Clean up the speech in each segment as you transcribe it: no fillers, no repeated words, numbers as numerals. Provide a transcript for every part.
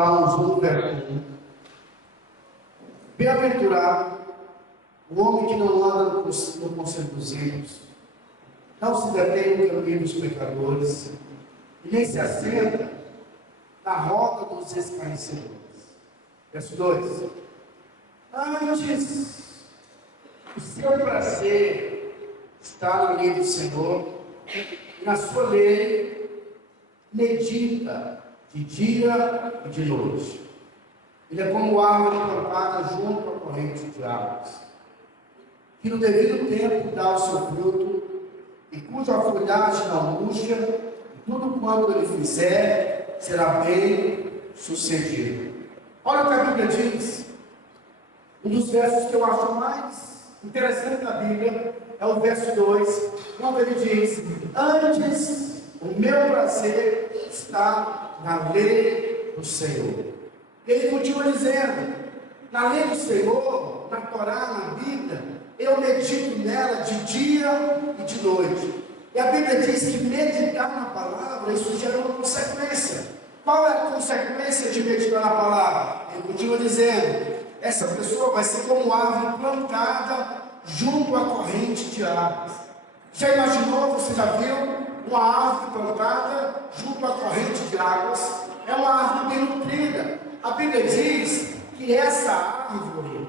Salmos 1, verso 1. Bem-aventurado o homem que não anda no conselho dos ímpios, não se detém no caminho dos pecadores, e nem se assenta na roda dos escarnecedores. Verso 2. Antes, o seu prazer está na lei do Senhor, e na sua lei medita de dia e de noite. Ele é como árvore plantada junto à corrente de águas, que no devido tempo dá o seu fruto, e cuja folhagem não murcha, e tudo quanto ele fizer será bem sucedido. Olha o que a Bíblia diz. Um dos versos que eu acho mais interessante da Bíblia é o verso 2, quando ele diz: antes o meu prazer está na lei do Senhor. Ele continua dizendo: na lei do Senhor, na Torá, na Bíblia, eu medito nela de dia e de noite. E a Bíblia diz que meditar na palavra, isso gera uma consequência. Qual é a consequência de meditar na palavra? Ele continua dizendo: essa pessoa vai ser como árvore plantada junto à corrente de águas. Já imaginou, você já viu uma árvore plantada junto à corrente de águas? É uma árvore bem nutrida. A Bíblia diz que essa árvore,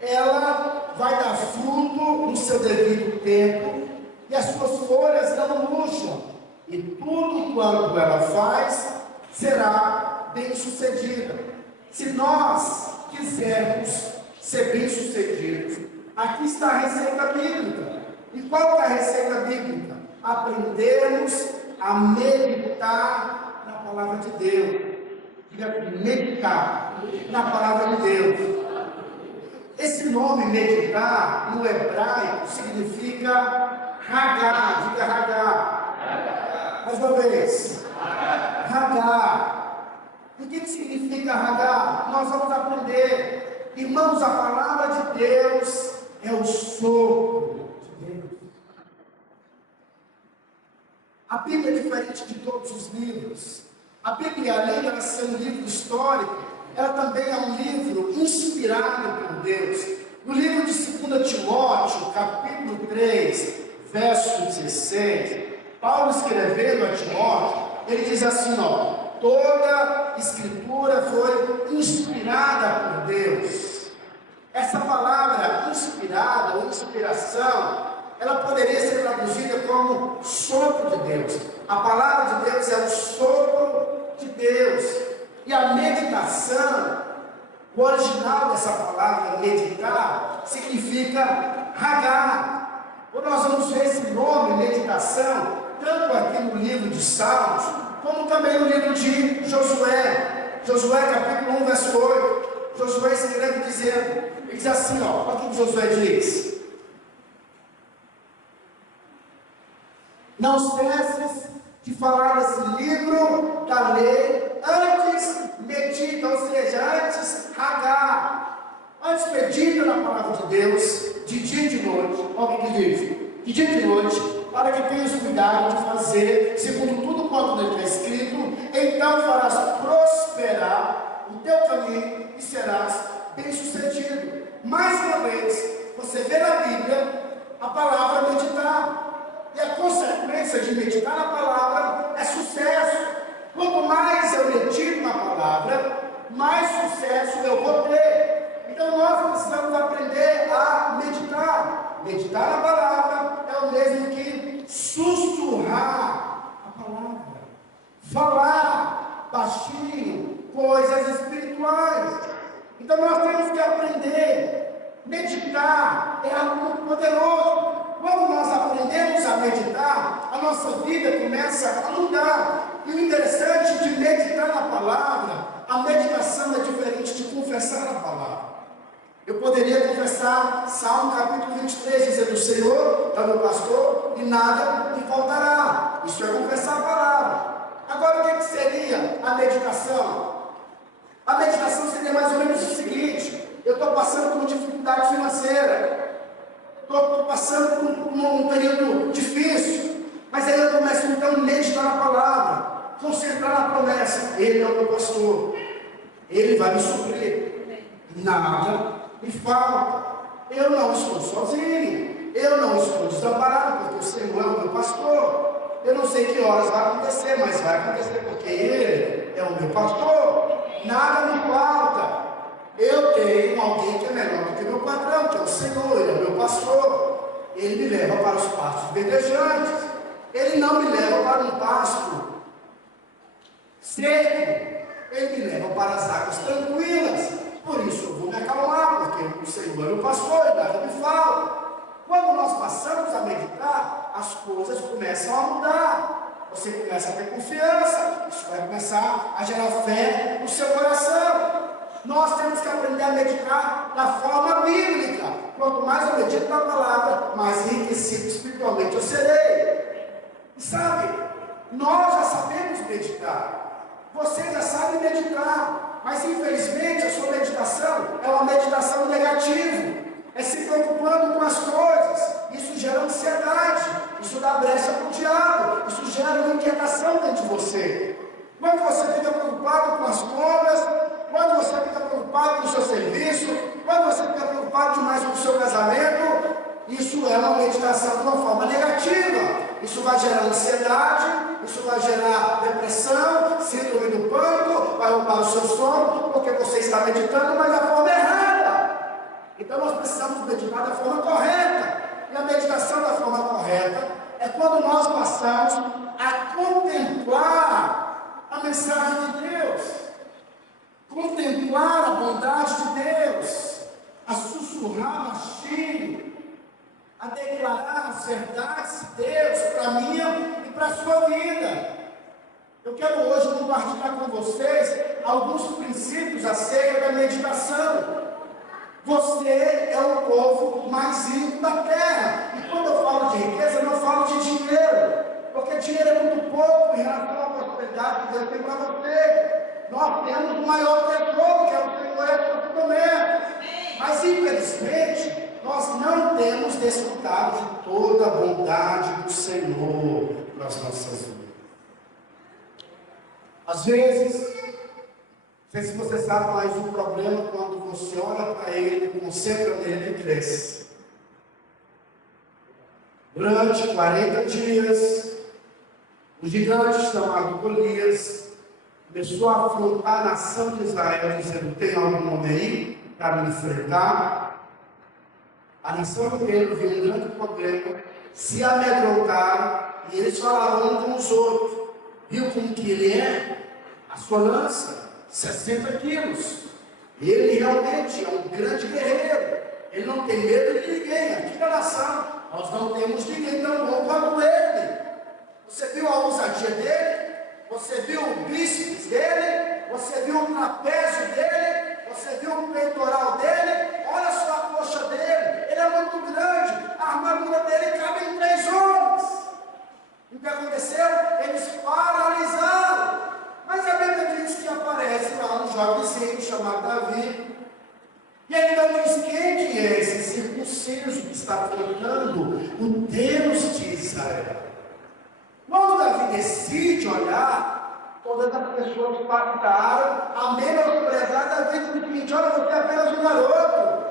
ela vai dar fruto no seu devido tempo, e as suas folhas não murcham, e tudo quanto ela faz será bem sucedida. Se nós quisermos ser bem sucedidos, aqui está a receita bíblica. E qual é a receita bíblica? Aprendermos a meditar na palavra de Deus. Meditar na palavra de Deus. Esse nome meditar no hebraico significa Hagá. Diga Hagá. Mais uma vez. Hagá. E o que significa Hagá? Nós vamos aprender. Irmãos, a palavra de Deus é o sopro de Deus. A Bíblia é diferente de todos os livros. A Bíblia, além de ela ser um livro histórico, ela também é um livro inspirado por Deus. No livro de 2 Timóteo, capítulo 3, verso 16, Paulo escrevendo a Timóteo, ele diz assim, toda escritura foi inspirada por Deus. Essa palavra inspirada ou inspiração, ela poderia ser traduzida como sopro de Deus. A palavra de Deus é o sopro de Deus. E a meditação, o original dessa palavra meditar, significa Hagá. Quando nós vamos ver esse nome, meditação, tanto aqui no livro de Salmos, como também no livro de Josué. Josué capítulo 1, verso 8. Josué escreve dizendo, ele diz assim, olha o que Josué diz: não cesses de falar nesse livro da lei, antes medita, ou seja, antes Hagá, antes medita na palavra de Deus, de dia e de noite. Olha o que diz: de dia e de noite, para que tenhas cuidado de fazer segundo tudo quanto nele está escrito, então farás prosperar o teu caminho e serás bem sucedido. Mais uma vez, você vê na Bíblia a palavra meditar. E a consequência de meditar na palavra é sucesso. Quanto mais eu medito na palavra, mais sucesso eu vou ter. Então nós precisamos aprender a meditar. Meditar na palavra é o mesmo que sussurrar a palavra. Falar baixinho coisas espirituais. Então nós temos que aprender. Meditar é algo muito poderoso. Quando nós aprendemos a meditar, a nossa vida começa a mudar. E o interessante de meditar na palavra, a meditação é diferente de confessar a palavra. Eu poderia confessar Salmo capítulo 23, dizendo: o Senhor é o meu pastor e nada me faltará. Isso é confessar a palavra. Agora, o que seria a meditação? A meditação seria mais ou menos o seguinte: eu estou passando por dificuldade financeira, estou passando por um período difícil, mas aí eu começo então a meditar na palavra, concentrar na promessa. Ele é o meu pastor, Ele vai me suprir. Nada me falta. Eu não estou sozinho. Eu não estou desamparado, porque o Senhor é o meu pastor. Eu não sei que horas vai acontecer, mas vai acontecer, porque Ele é o meu pastor. Nada me falta. Eu tenho alguém que é melhor do que meu patrão, que é o Senhor. Ele é o meu pastor. Ele me leva para os pastos verdejantes. Ele não me leva para um pasto seco. Ele me leva para as águas tranquilas. Por isso eu vou me acalmar, porque o Senhor é meu pastor e nada me falta. Quando nós passamos a meditar, as coisas começam a mudar. Você começa a ter confiança. Isso vai começar a gerar fé no seu coração. Nós temos que aprender a meditar da forma bíblica. Quanto mais eu medito na palavra, mais enriquecido espiritualmente eu serei. E sabe, nós já sabemos meditar. Você já sabe meditar. Mas infelizmente a sua meditação é uma meditação negativa. É se preocupando com as coisas. Isso gera ansiedade. Isso dá brecha para o diabo. Isso gera uma inquietação dentro de você. Quando você fica preocupado com as contas, quando você fica preocupado com o seu serviço, quando você fica preocupado demais com o seu casamento, isso é uma meditação de uma forma negativa. Isso vai gerar ansiedade, isso vai gerar depressão, síndrome do pânico, vai roubar o seu sono, porque você está meditando, mas da forma errada. Então nós precisamos meditar da forma correta. E a meditação da forma correta é quando nós passamos a contemplar a mensagem de Deus, contemplar a bondade de Deus, a sussurrar baixinho, a declarar as verdades de Deus para mim e para a sua vida. Eu quero hoje compartilhar com vocês alguns princípios acerca da meditação. Você é o povo mais rico da terra. E quando eu falo de riqueza, eu não falo de dinheiro, porque dinheiro é muito pouco em relação à prosperidade que Deus tem para você. Nós temos o maior tesouro, que é o Senhor, é o fundamento. Mas infelizmente, nós não temos desfrutado de toda a bondade do Senhor nas nossas vidas. Às vezes, não sei se você sabe, mas o problema é quando você olha para ele, concentra nele e cresce. Durante 40 dias, o gigante chamado Golias começou a afrontar a nação de Israel, dizendo: tem algum homem aí para me enfrentar? A nação inteira viu um grande problema, se amedrontaram e eles falaram com os outros. Viu como que ele é? A sua lança, 60 quilos. Ele realmente é um grande guerreiro. Ele não tem medo de ninguém. Aqui na nação, nós não temos ninguém tão bom quanto ele. Você viu a ousadia dele? Você viu o bíceps dele? Você viu o trapézio dele? Você viu o peitoral dele? Olha só a coxa dele. Ele é muito grande. A armadura dele cabe em 3 homens. E o que aconteceu? Eles paralisaram. Mas a Bíblia diz que aparece lá um jovenzinho chamado Davi. E ele então diz: quem que é esse circunciso que está afrontando o Deus de Israel? Quando Davi decide olhar, todas as pessoas impactaram a menosprezar Davi do seguinte: olha, você é apenas um garoto.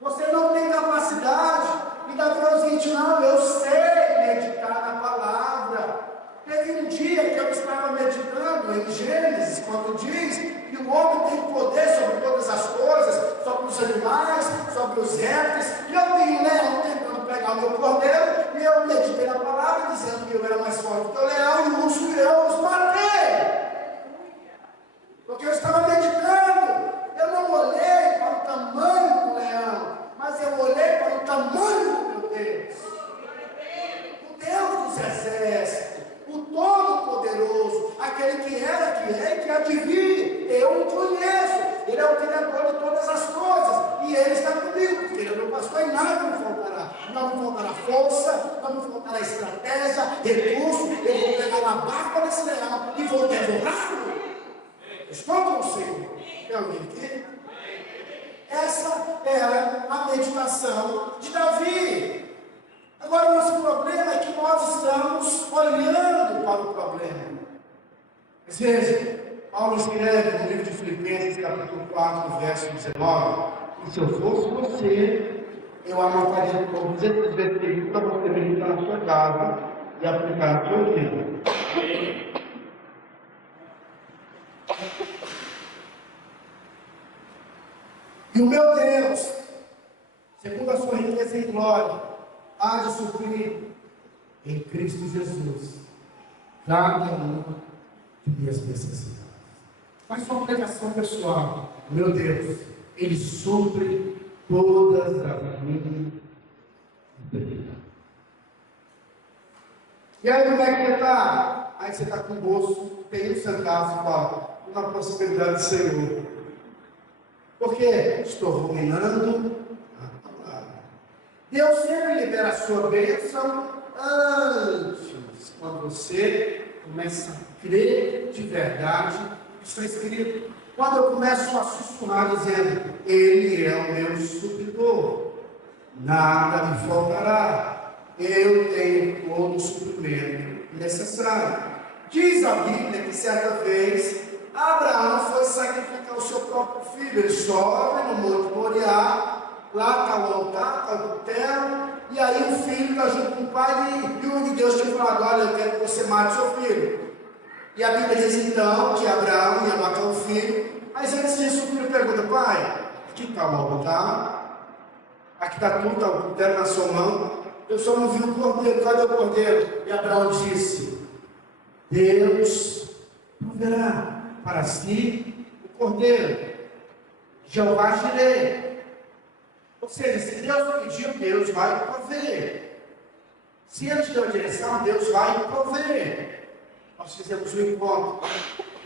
Você não tem capacidade. E Davi falou o seguinte: não, eu sei meditar na palavra. Teve um dia que eu estava meditando em Gênesis, quando diz que o homem tem poder sobre todas as coisas, sobre os animais, sobre os répteis. E eu vi um leão tentando pegar o meu cordeiro, e eu meditei na palavra, dizendo que eu era mais forte que o leão, e eu os matei. Porque eu estava meditando. Eu não olhei para o tamanho do leão, mas eu olhei para o tamanho do meu Deus. O Deus dos exércitos. O Todo-Poderoso, aquele que era, que é e que há de vir. Eu o conheço. Ele é o Criador de todas as coisas. E Ele está comigo, porque Ele é meu pastor e nada me faltará. Não me faltará força, não me faltará estratégia, recurso. Eu vou pegar na barba desse leão e vou devorá-lo. Estou com o Senhor. Eu me Essa era a meditação de Davi. Agora, o nosso problema é que nós estamos olhando para o problema. Às vezes, Paulo escreve no livro de Filipenses, capítulo 4, verso 19, e se eu fosse você, eu anotaria todos esses versículos para você meditar na sua casa e aplicar na sua vida. E o meu Deus, segundo a sua riqueza em glória, há de suprir em Cristo Jesus cada uma de minhas necessidades. Faz sua pregação pessoal. Meu Deus, Ele supre todas as minhas necessidades. E aí, como é que você está? Aí você está com o bolso, tem um centavo e fala, uma possibilidade do Senhor. Porque estou ruminando a palavra. Deus sempre libera a sua bênção antes, quando você começa a crer de verdade o que está escrito. Quando eu começo a sussurrar dizendo, Ele é o meu supridor, nada me faltará, eu tenho todo o suprimento necessário. Diz a Bíblia que certa vez Abraão foi sacrificar o seu próprio filho. Ele sobe no Monte Moriá, lá está o altar, está o cutelo, e aí o filho está junto com o pai e o de Deus tinha falado, olha, eu quero que você mate seu filho. E a Bíblia diz então que Abraão ia matar o filho, mas antes disso o filho pergunta, pai, aqui está o altar, aqui está tudo, está o cutelo na sua mão, eu só não vi o cordeiro, cadê o cordeiro? E Abraão disse, Deus proverá para si o cordeiro, Jeová Jireh. Ou seja, se Deus pediu, Deus vai prover. Se Ele te deu a direção, Deus vai prover. Nós fizemos um encontro,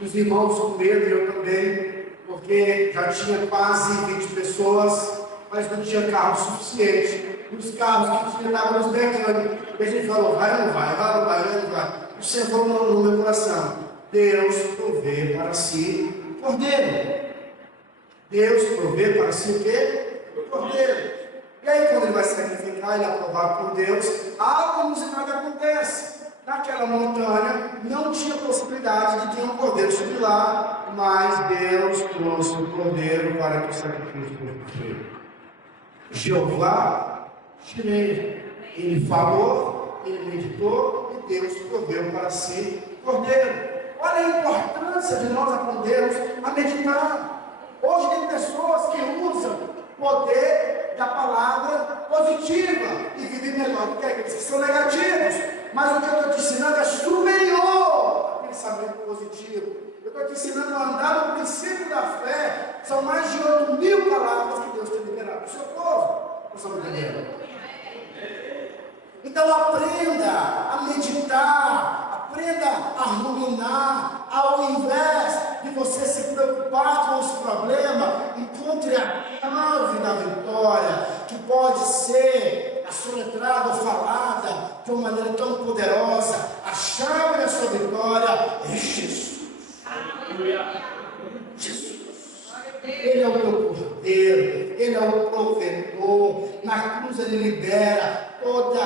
os irmãos com medo, eu também, porque já tinha quase 20 pessoas, mas não tinha carro suficiente. Os carros que tinha estavam nos mecânicos. E a gente falou, vai ou não vai, vai ou não vai, vai ou não vai. O Senhor falou no meu coração, Deus provê para si o cordeiro. Deus provê para si o quê? O cordeiro. E aí quando ele vai sacrificar, ele é aprovado por Deus, algo inusitável acontece. Naquela montanha não tinha possibilidade de ter um cordeiro subir lá, mas Deus trouxe o cordeiro para que o sacrifício fosse feito. Jeová Jireh, ele falou, ele meditou e Deus proveu para si o cordeiro. Olha a importância de nós aprendermos a meditar. Hoje tem pessoas que usam o poder da palavra positiva e vivem melhor do que aqueles que são negativos. Mas o que eu estou te ensinando é superior ao pensamento positivo. Eu estou te ensinando a andar no princípio da fé. São mais de 8.000 palavras que Deus tem liberado para o seu povo. Você está entendendo? Então aprenda a meditar, aprenda a ruminar. Ao invés de você se preocupar com os problemas, encontre a chave da vitória, que pode ser assoletrada ou falada de uma maneira tão poderosa. A chave da sua vitória é Jesus. Jesus. Ele é o teu cordeiro, Ele é o provedor. Na cruz Ele libera todo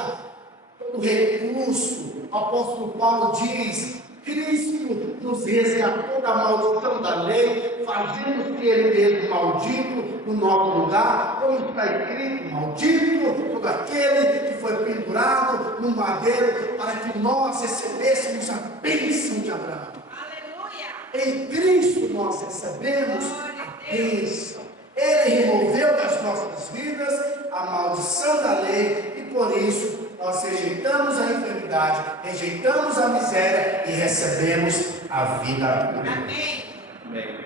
recurso. O apóstolo Paulo diz, Cristo nos resgatou da maldição da lei, fazendo-se Ele mesmo maldito no nosso lugar, como está escrito, maldito todo aquele que foi pendurado no madeiro, para que nós recebêssemos a bênção de Abraão. Aleluia! Em Cristo nós recebemos a bênção. Ele removeu das nossas vidas a maldição da lei e por isso nós rejeitamos a enfermidade, rejeitamos a miséria e recebemos a vida. Amém. Amém.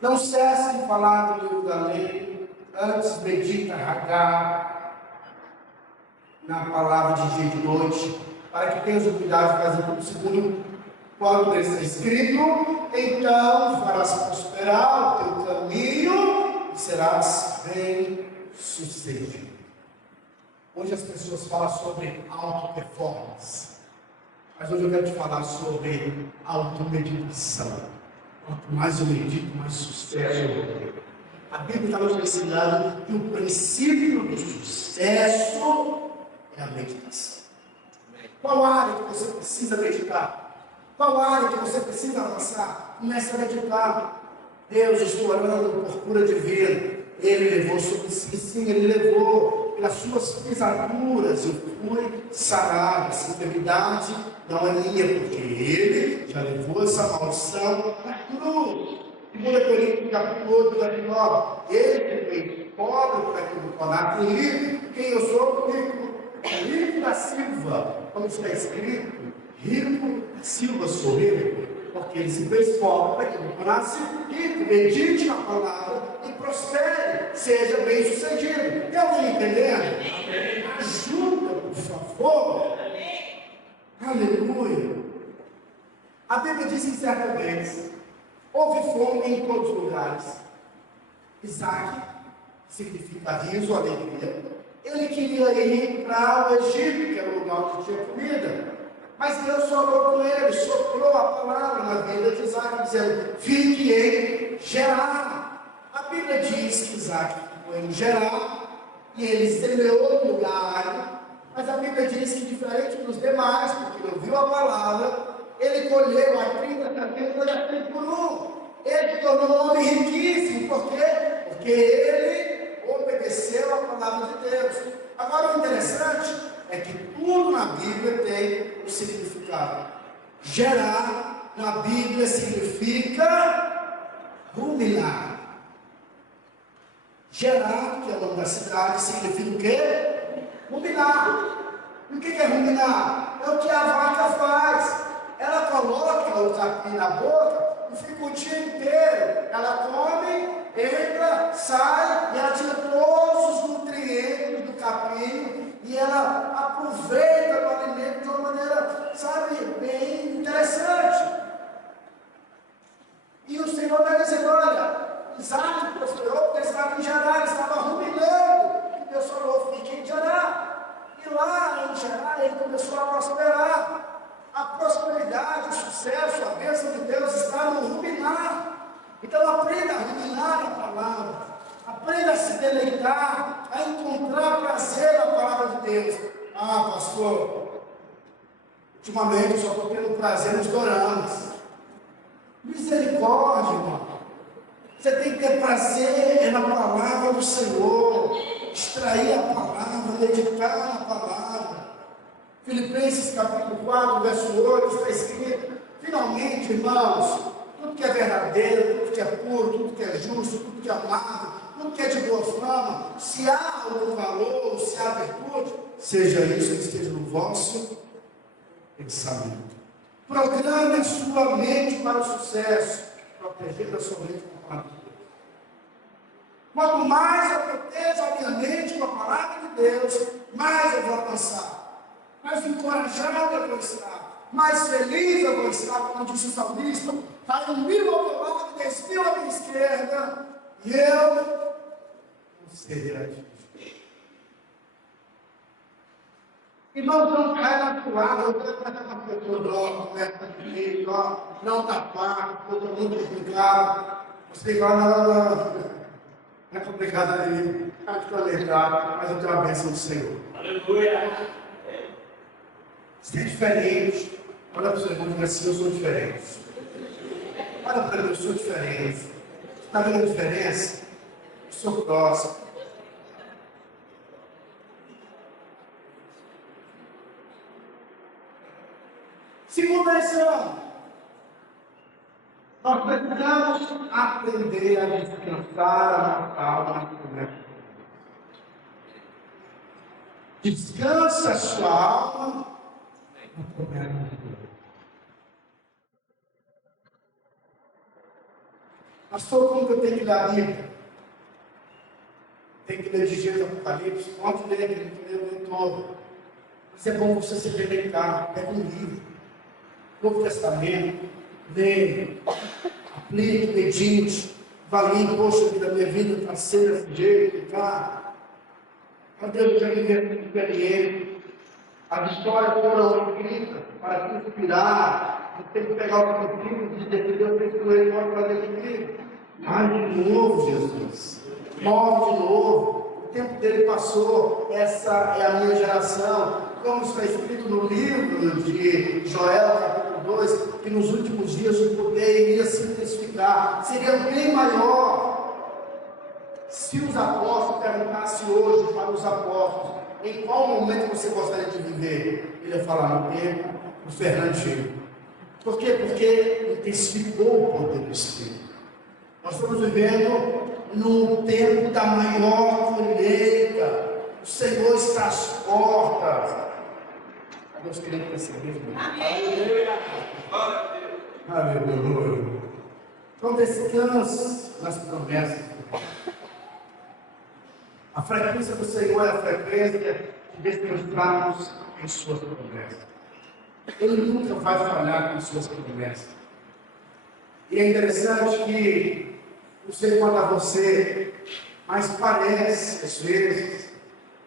Não cesse de falar do livro da lei, antes medita Hagar na palavra de dia e de noite, para que tenhas o cuidado de fazer tudo segundo quando está escrito, então farás prosperar o teu caminho e serás bem sucedido. Hoje as pessoas falam sobre auto-performance, mas hoje eu quero te falar sobre auto-meditação. Quanto mais eu medito, mais sucesso eu vou ter. A Bíblia está nos ensinando que o princípio do sucesso é a meditação. Qual área que você precisa meditar? Qual área que você precisa avançar? Comece a meditar. Deus, estou orando por cura divina. Ele levou sobre si, sim, Ele levou pelas suas pisaduras. Eu fui sarado. Essa enfermidade não é minha, porque Ele já levou essa maldição na cruz. 2 Coríntios, capítulo 8, versículo 9. Ele que fez pobre para que eu me tornasse rico, quem eu sou, rico da Silva, como está escrito, rico da Silva sou eu. Porque ele se fez pobre para que eu me tornasse rico. Medite na palavra e prospere, seja bem sucedido. Tem alguém entendendo? Ajuda, por favor. Aleluia. A Bíblia diz em certa vez: houve fome em todos os lugares. Isaac, significa riso, alegria. Ele queria ir para o Egito, que era o lugar onde tinha comida. Mas Deus falou com ele, soprou a palavra na vida de Isaac, dizendo: fique em Gerar. A Bíblia diz que Isaac ficou em Gerar, e ele semeou no lugar. Mas a Bíblia diz que, diferente dos demais, porque ele ouviu a palavra, ele colheu a 30, 70 e a 100 por um. Ele se tornou um homem riquíssimo. Por quê? Porque ele obedeceu a palavra de Deus. Agora, o interessante é que tudo na Bíblia tem um significado. Gerar, na Bíblia, significa ruminar. Gerar, que é o nome da cidade, significa o quê? Ruminar. E o que é ruminar? É o que a vaca faz. Ela coloca o capim na boca e fica o dia inteiro. Ela come, entra, sai e ela tira todos os nutrientes do capim e ela aproveita o alimento de uma maneira, sabe, bem interessante. E o Senhor vai dizendo: olha, Isaac prosperou porque estava em Gerar, estava ruminando. E Deus falou: fique em Gerar. E lá em Gerar ele começou a prosperar. A prosperidade, o sucesso, a bênção de Deus está no ruminar. Então aprenda a ruminar a palavra. Aprenda a se deleitar, a encontrar prazer na palavra de Deus. Ah, pastor, ultimamente eu só estou tendo prazer nos doramas. Misericórdia, irmão. Você tem que ter prazer na palavra do Senhor. Extrair a palavra, meditar na palavra. Filipenses capítulo 4, verso 8, está escrito: finalmente, irmãos, tudo que é verdadeiro, tudo que é puro, tudo que é justo, tudo que é amável, tudo que é de boa fama, se há algum valor, se há virtude, seja isso que esteja no vosso pensamento. Programe a sua mente para o sucesso, protegendo a sua mente com a palavra de Deus. Quanto mais eu protejo a minha mente com a palavra de Deus, mais eu vou alcançar. Mais encorajado eu vou estar, mais feliz eu vou estar, como disse o salmista: cai 1000 ao meu lado, 10.000 à minha esquerda, e eu não serei atingido. Irmãos, não cai na toalha, eu quero estar com a pessoa, conversa comigo, não está fácil, tudo muito complicado. Você igual não é complicado ali, acho que é legal, mas eu tenho a bênção do Senhor. Aleluia! Você é diferente. Olha para o seu irmão e diga assim: eu sou diferente. Olha para ele: eu sou diferente. Está vendo a diferença? Eu sou próximo. Segunda lição: nós precisamos aprender a descansar a nossa alma. Descansa a sua alma. Pastor, como que eu tenho que ler a Bíblia? Tem que ler de Gênesis Apocalipse. Pode ler, tem que ler o todo. Mas é bom você se deleitar. Pega um livro, Novo Testamento, leia, aplique, medite, avalie: poxa, da minha vida está sendo desse jeito, tá? Cadê eu já viver experiente? As histórias foram escritas para te inspirar. Você tem que pegar o princípio de defender o texto ele pode fazer comigo. Ai, de novo, Jesus. Morre de novo. O tempo dele passou. Essa é a minha geração. como está escrito no livro de Joel, capítulo 2, que nos últimos dias o poder iria se intensificar, seria bem maior. Se os apóstolos perguntassem hoje para os apóstolos, em qual momento você gostaria de viver? Ele ia falar no tempo do Fernandinho. Por quê? Porque intensificou o poder do Espírito. Nós estamos vivendo num tempo da maior colheita. O Senhor está às portas. Cadê os crentes perceber? Aleluia. Então descanse nas promessas. A frequência do Senhor é a frequência de descansarmos em suas promessas. Ele nunca vai falhar com suas promessas. E é interessante que não sei quanto a você, mas parece, às vezes,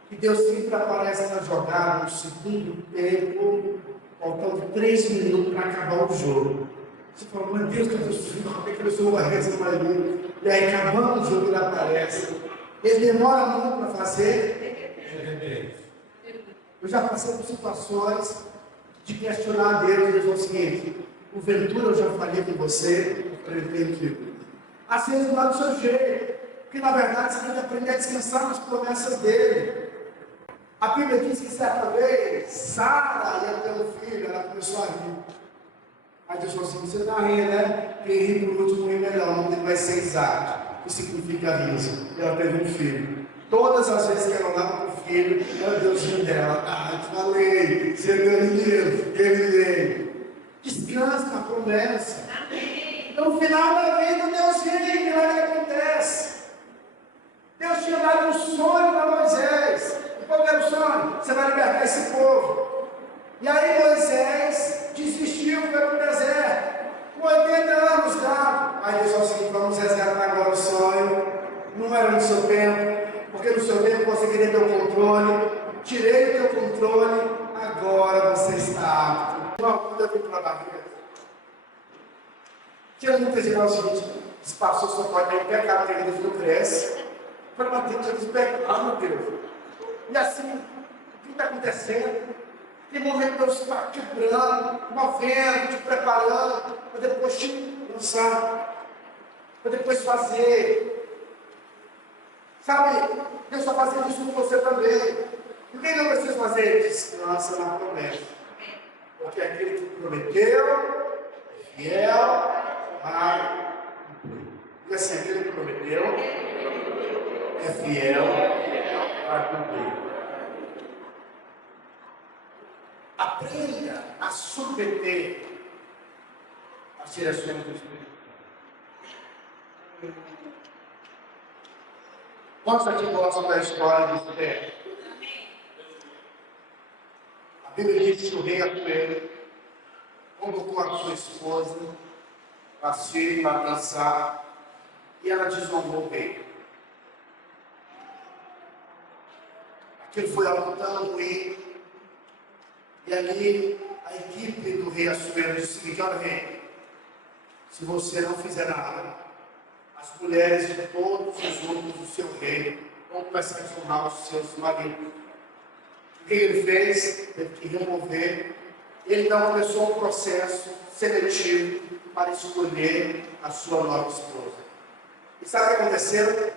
que Deus sempre aparece na jogada no segundo tempo, faltando 3 minutos para acabar o jogo. Você fala, meu Deus, cadê o Senhor? Como é que o Senhor vai resolver ali? E aí, acabando o jogo, ele aparece. Ele demora muito para fazer. Eu já passei por situações de questionar a Deus e dizer o seguinte: porventura eu já falei com você, às vezes não é do seu jeito, porque na verdade você tem que aprender a descansar nas promessas dele. A Bíblia diz que certa vez Sara ia ter um filho, ela começou a rir. Aí Deus falou assim: você está rindo, né? Quem ri por último ri melhor, o nome dele vai ser Isaac, que significa riso. E ela teve um filho. Todas as vezes que ela olhava para o filho, meu Deus, riu dela. Ah, te falei, você ganhou, ele veio. Descansa na promessa. No final da vida, Deus vê que milagre acontece. Deus tinha dado um sonho para Moisés. E qual era o sonho? Você vai libertar esse povo. E aí Moisés desistiu, foi para o deserto. Com 80 anos já. Aí Deus falou assim: vamos resgatar agora o sonho. Não era no seu tempo. Porque no seu tempo você queria ter o controle. Tirei o teu controle. Agora você está apto. Uma coisa vem para a barriga. Tinha muita gente o seguinte: esse pastor só pode ter pecado, porque Deus não cresce. Eu falei, mas Deus, tinha pecado, meu Deus. E assim, o que está acontecendo? Tem momento que Deus está quebrando, movendo, te preparando, para depois te lançar, para depois fazer. Sabe, Deus está fazendo isso com você também. E o que eu preciso fazer? Descansa na promessa. Porque aquele que prometeu, fiel, vai cumprir. E assim, aquele que prometeu, é fiel, vai cumprir. Aprenda a submeter as direções do Espírito. Quantos aqui gostam da história de Esther? A Bíblia diz que o rei Asuero convocou a sua esposa para se para dançar, e ela desonrou o rei. Aquilo foi algo tão ruim. E ali a equipe do rei Asuero disse o seguinte: olha, rei, se você não fizer nada, as mulheres de todos os outros do seu reino vão começar a desonrar os seus maridos. O que ele fez? Teve que remover. Ele então começou um processo seletivo para escolher a sua nova esposa. E sabe o que aconteceu?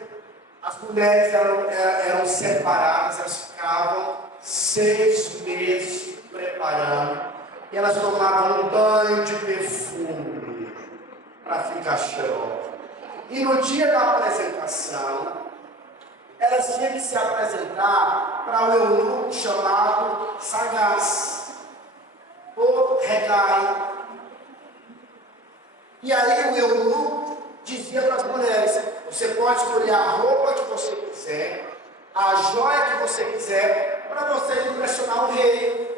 As mulheres eram separadas, elas ficavam 6 meses preparando, e elas tomavam um banho de perfume para ficar cheirosa. E no dia da apresentação, elas tinham que se apresentar para o eunuco chamado Sagaz, ou Regai. E aí o eunuco dizia para as mulheres: você pode escolher a roupa que você quiser, a joia que você quiser, para você impressionar o rei.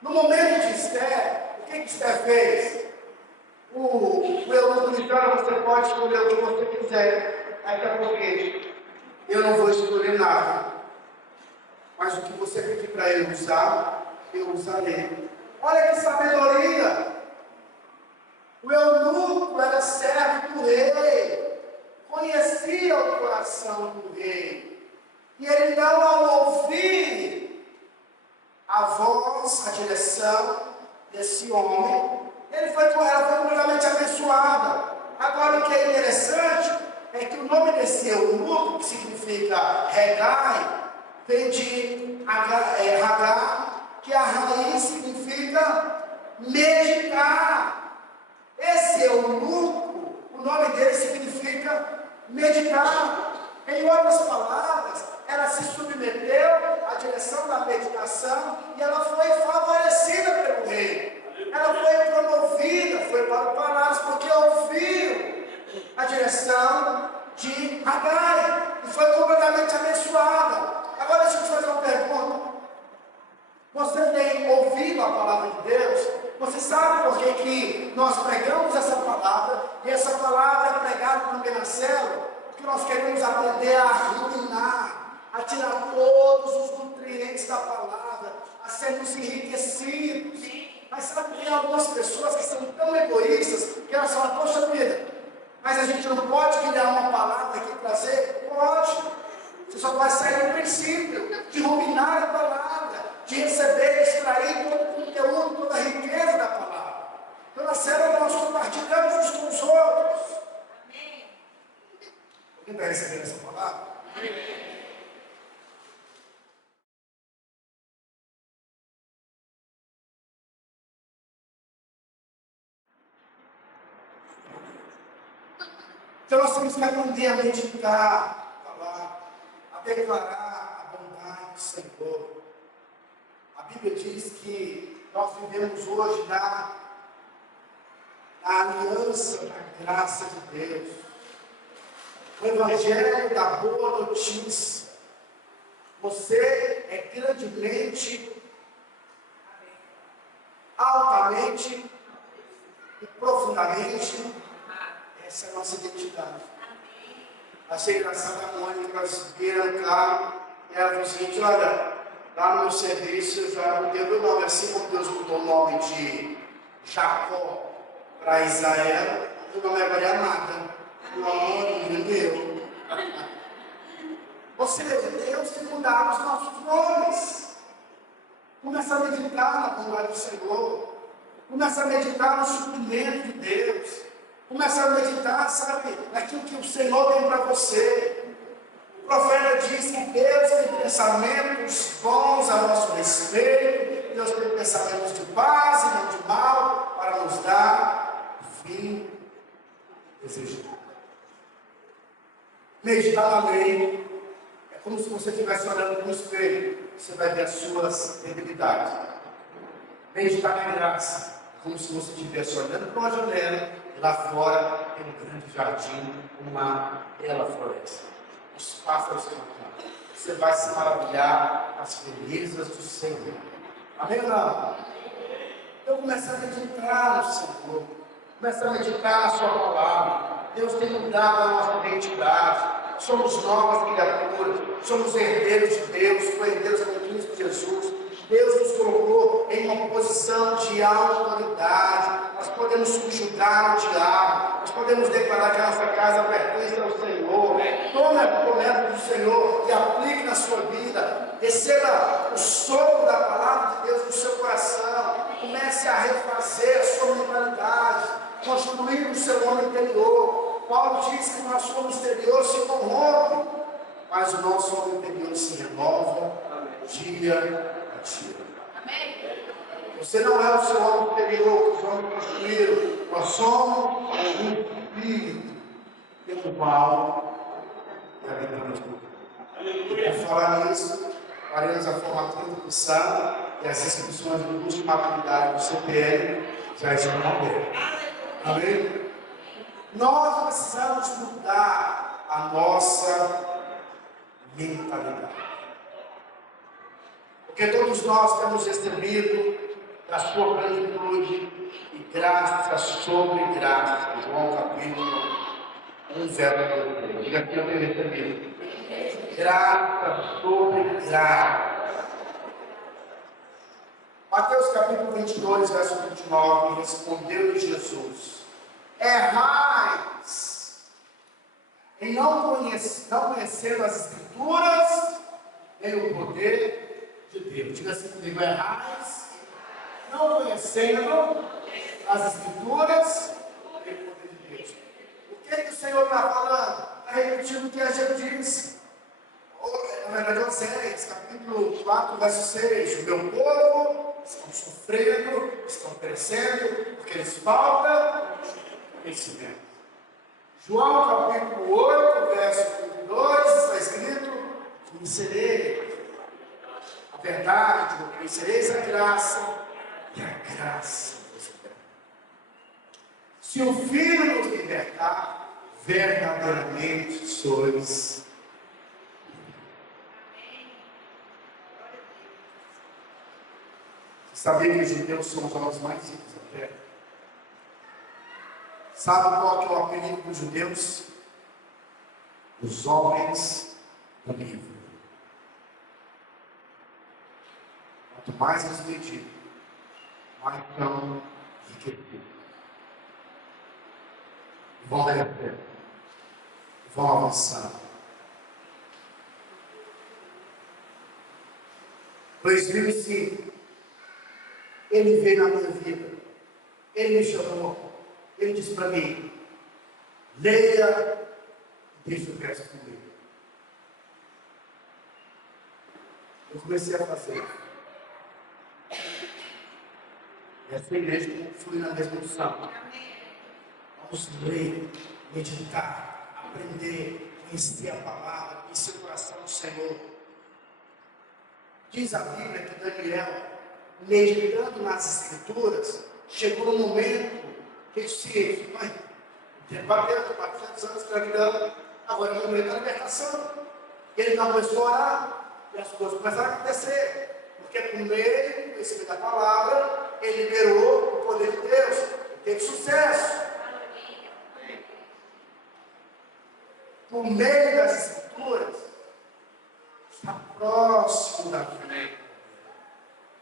No momento de Esther, o que Esther fez? O eunuco disse: você pode escolher o que você quiser. Aí que é porque eu não vou escolher nada, mas o que você pedir para ele usar, eu usarei. Olha que sabedoria! O eunuco era servo do rei, conhecia o coração do rei, e ele não, ao ouvir a voz, a direção desse homem, ela foi completamente abençoada. Agora, o que é interessante é que o nome desse eunuco, que significa regai, vem de Hagar, que a raiz significa meditar. Esse eunuco, o nome dele significa meditar. Em outras palavras, ela se submeteu à direção da meditação e ela foi favorecida pelo rei. Ela foi promovida, foi para o palácio, porque ouviu a direção de Hagar e foi completamente abençoada. Agora deixa eu te fazer uma pergunta. Você tem ouvido a palavra de Deus? Você sabe por que nós pregamos essa palavra? E essa palavra é pregada também na célula? Porque nós queremos aprender a ruminar, a tirar todos os nutrientes da palavra, a sermos enriquecidos. Mas sabe que tem algumas pessoas que são tão egoístas que elas falam, poxa vida, mas a gente não pode criar uma palavra aqui e trazer? Pode. Você só vai sair do princípio de ruminar a palavra, de receber, extrair todo o conteúdo, toda a riqueza da palavra. Então, na célula nós compartilhamos uns com os outros. Amém. Alguém está recebendo essa palavra? Amém. Então, nós temos que aprender a meditar, a falar, a declarar a bondade do Senhor. A Bíblia diz que nós vivemos hoje na aliança da graça de Deus. O Evangelho da boa notícia. Você é grandemente, altamente e profundamente. Essa é a nossa identidade. Achei engraçado a Mônica Vieira no carro. E ela falou o seguinte: olha, lá no meu serviço eu já mudei o meu nome, assim como Deus mudou o nome de Jacó para Israel, o meu nome é Maria Amada. O amor meu. Ou seja, Deus tem mudado os nossos nomes. Começa a meditar na bondade do Senhor. Começa a meditar no suprimento de Deus. Começa a meditar, sabe, naquilo que o Senhor tem para você. O profeta diz que Deus tem pensamentos bons a nosso respeito. Deus tem pensamentos de paz e não de mal, para nos dar o fim desejado. Meditar na lei é como se você estivesse olhando no espelho. Você vai ver as suas debilidades. Meditar na graça é como se você estivesse olhando para uma janela. Lá fora tem um grande jardim, uma bela floresta. Os pássaros cantando. Você vai se maravilhar com as belezas do Senhor. Amém ou não? Então começa a meditar no Senhor. Começa a meditar na sua palavra. Deus tem mudado a nossa identidade. Somos novas criaturas. Somos herdeiros de Deus. Co-herdeiros com Cristo Jesus. Deus nos colocou em uma posição de autoridade. Nós podemos subjugar o diabo. Nós podemos declarar que a nossa casa pertence ao Senhor. Tome a promessa do Senhor e aplique na sua vida. Receba o sopro da palavra de Deus no seu coração. Comece a refazer a sua mentalidade. Construir o seu homem interior. Paulo diz que o nosso homem exterior se corrompe, mas o nosso homem interior se renova dia a dia. Amém. Você não é o seu homem interior que os homens construíram. Nós somos um espírito pelo qual habitamos no mundo. Por falar nisso, faremos a formatura do PSAN e as inscrições do curso de maturidade do CPL já estão abertas. Amém? Nós precisamos mudar a nossa mentalidade. Porque todos nós temos recebido da sua plenitude e graça sobre graça. João capítulo 1, verso 3. Diga aqui, eu tenho recebido. Graça sobre graça. Mateus capítulo 22, verso 29. Respondeu-lhe Jesus: errais em não conhecer as Escrituras nem o poder de Deus. Diga assim comigo: errais, não conhecendo as Escrituras e o poder de Deus. O que o Senhor está falando? Está repetindo o que a gente disse. Na verdade, Oséias, capítulo 4, verso 6. O meu povo estão sofrendo, estão perecendo, porque lhes falta conhecimento. João, capítulo 8, verso 22, está escrito: conhecereis a verdade, conhecereis a graça, e a graça vos libertará. Se o Filho nos libertar, verdadeiramente sois. Sabia que os judeus são os homens mais ricos da terra? Sabe qual que é o apelido dos judeus? Os homens do livro. Quanto mais eles mediram, mais então enriquecidos. Vão reverter. Vão avançar. 2005. Ele veio na minha vida, ele me chamou, ele disse para mim: leia e deixa o resto comigo. Eu comecei a fazer. Essa igreja flui na mesma unção. Vamos ler, meditar, aprender, conhecer a palavra, conhecer o coração do Senhor. Diz a Bíblia que Daniel, meditando nas Escrituras, chegou no momento que ele disse: mãe, bateu 400 anos escravidão, agora é o momento da libertação. E ele começou a orar, e as coisas começaram a acontecer, porque por meio do conhecimento da palavra, ele liberou o poder de Deus, teve sucesso. Por meio das Escrituras, está próximo da vida.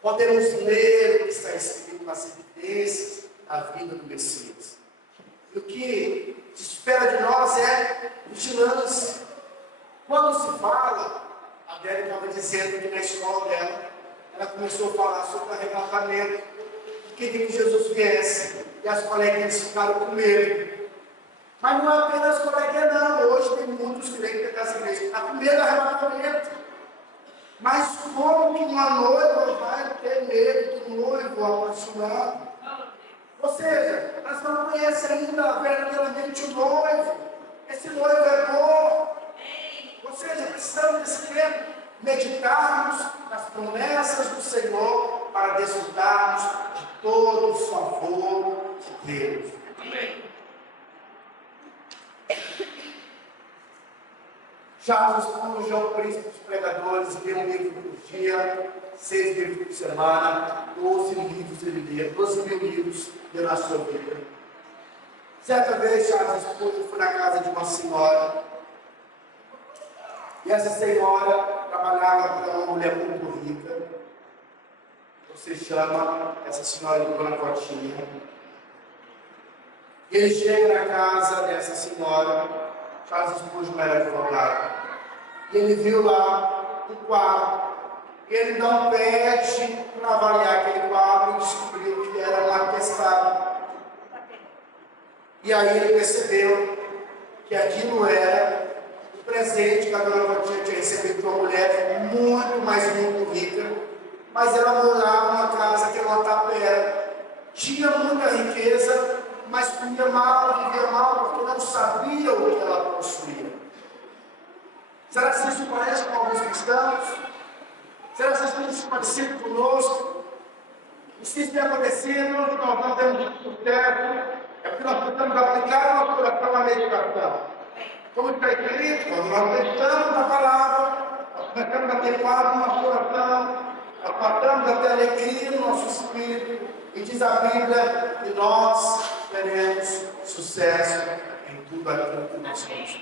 Podemos ler o que está escrito nas evidências da vida do Messias. E o que se espera de nós é vigilância. Quando se fala, a Adélia estava dizendo que na escola dela, ela começou a falar sobre arrebatamento, que queria que Jesus viesse, e as coleguinhas ficaram com medo. Mas não é apenas coleguinha, não. Hoje tem muitos crentes das igrejas que estão com medo do arrebatamento. Mas como que uma noiva vai ter medo do noivo apaixonado? Ou seja, nós não conhecemos ainda verdadeiramente o noivo. Esse noivo é bom. Ou seja, precisamos desse tempo meditarmos nas promessas do Senhor para desfrutarmos de todo o favor de Deus. Amém. Charles Spurgeon é o príncipe dos pregadores, lê um livro por dia, 6 livros por semana, 12 livros ele lê, 12 mil livros lê na sua vida. Certa vez, Charles Spurgeon foi na casa de uma senhora, e essa senhora trabalhava para uma mulher muito rica. Você chama essa senhora de Dona Cotinha. E ele chega na casa dessa senhora. Charles Spurgeon era advogado. E ele viu lá um quadro. E ele não pede para avaliar aquele quadro e descobriu que era um atestado. E aí ele percebeu que aquilo era o presente que a Dona Cotinha tinha recebido de uma mulher muito, mas muito rica. Mas ela morava numa casa que era uma tapera. Tinha muita riqueza, mas comia mal, vivia mal, porque não sabia o que ela possuía. Será que isso parece com alguns cristãos? Será que isso é parecido conosco? Isso tem acontecido, nós não temos sucesso, é porque nós precisamos aplicar no nosso coração a meditação. Como está escrito, quando nós meditamos na palavra, nós começamos a ter paz no nosso coração, nós passamos a ter alegria no nosso espírito, e diz a Bíblia que nós teremos sucesso em tudo aquilo que nós somos.